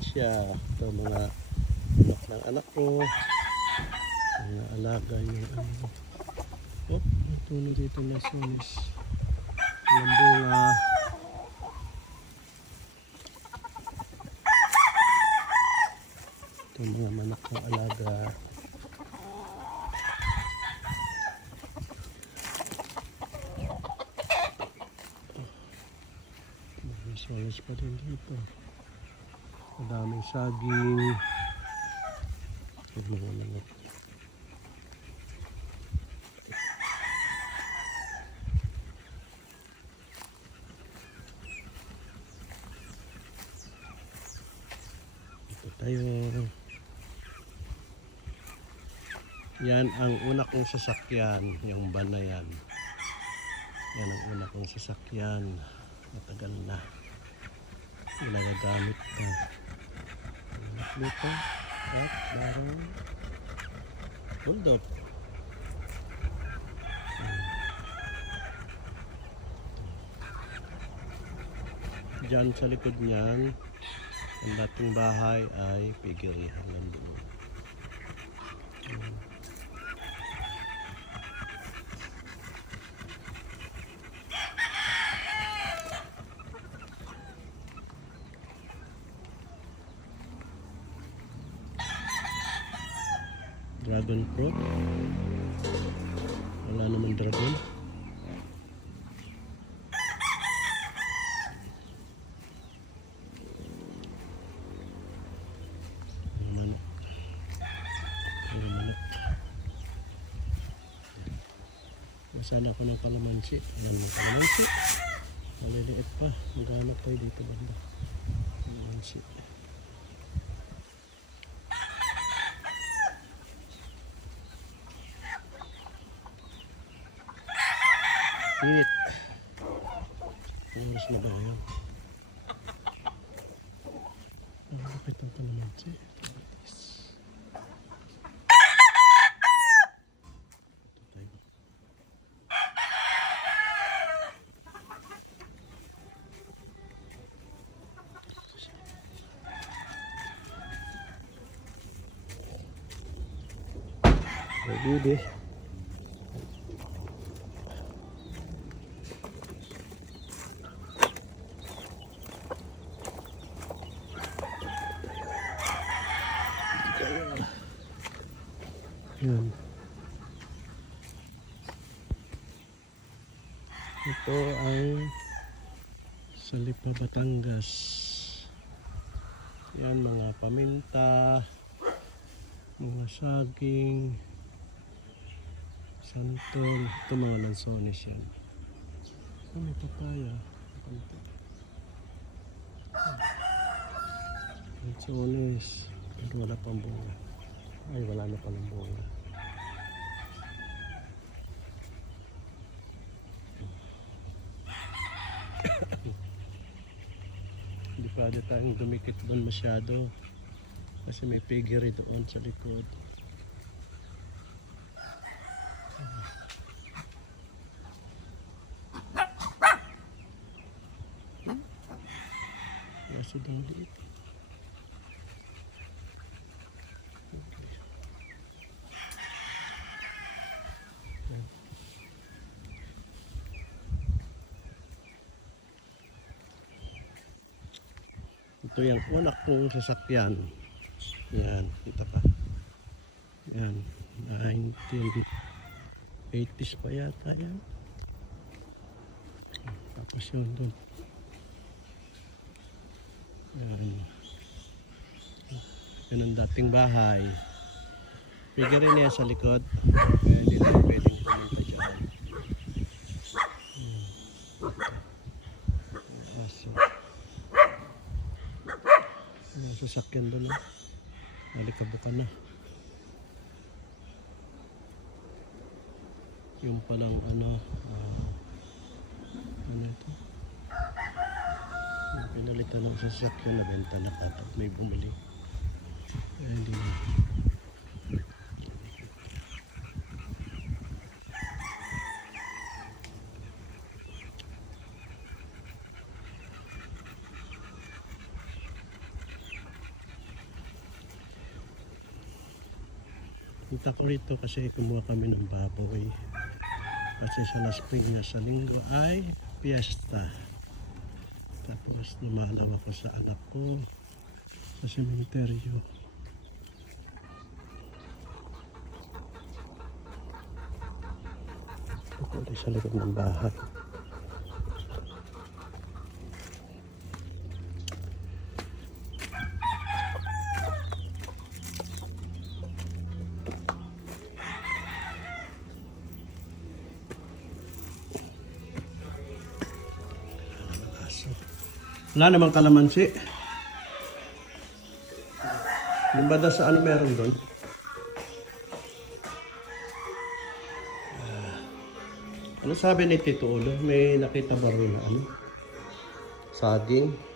probinsya. Ito mga anak ng anak ko. Mga alaga yung ano. Oh, tuno dito na sonis. Walang bunga. Ito mga manak ng alaga. May sonis pa din dito. Madaming saging. Ito mga manak. Tayo. Yan ang una kong sasakyan, yung van na yan. Yan ang una kong sasakyan. Matagal na. Ginagamit ko. Dito. At barang bundok. Diyan sa likod niyan, ang dating bahay ay pigirihan lang doon. Dragon fruit. Wala naman dragon. Sana ako ng kalamansi. Ayan mo kalamansi. Maliliit pa. Maghanap tayo dito banda. Kalamansi. Hit. Alas na ba yan? Bakit ang kalamansi? Bibi. Yan. Ito ay Salipa, Batangas. Yan mga paminta, mga saging, santol. Ito mga lansones yan. Ito may papaya. Lansones. Pero wala pang bunga. Ay, wala na palang bunga. Hindi pwede tayong dumikit doon masyado. Kasi may piggery doon sa likod. Sidang liit. Ito yung anak kong sasakyan. Yan, kita pa. Yan, 1980s pa yata yan. Tapos yun doon. Yan. Yan ang dating bahay. Piga rin yan sa likod. Kaya hindi tayo pwedeng pumunta dyan. Aso. Yan, sasakyan doon. Halikabukan na. Yung palang ano ito? Pinalitan ng sasakyan na benta na at may bumili. Hindi na. Punta ko rito kasi kumuha kami ng baboy. Kasi sa Las Piñas sa linggo ay piyesta. Tapos lumalaw ako sa anak ko sa sementeryo. Ako ulit sa likod ng bahay. Wala namang kalamansi. Yung bada sa ano meron doon? Ano sabi ni Tito Ulo? May nakita ba rin na ano? Saging?